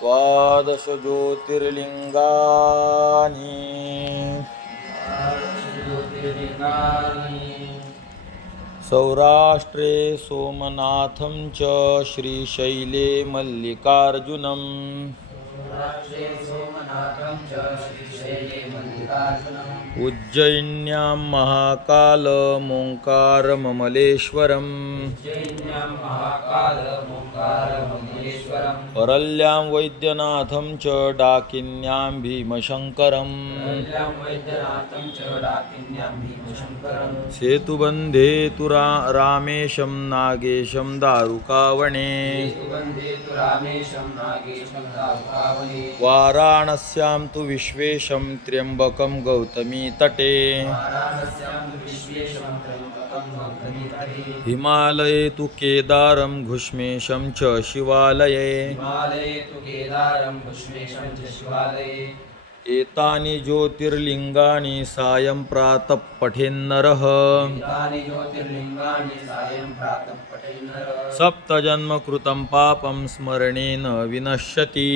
द्वादश ज्योतिर्लिंगानि सौराष्ट्रे सोमनाथं च श्रीशैले मल्लिकार्जुनम् उज्जयिन्यां महाकालमोङ्कारममलेश्वरम् परल्यां वैद्यनाथं च डाकिन्यां भीमशङ्करम् सेतुबन्धे तु रामेशं नागेशं दारुकावणे वाराणस्यां तु विश्वेशं त्र्यम्बकं गौतमी तटे हिमालये तु केदारं घुष्मेशं च शिवालये एतानि ज्योतिर्लिङ्गानि सायं प्रातः पठेन्नरः सप्तजन्मकृतं पापं स्मरणेन विनश्यति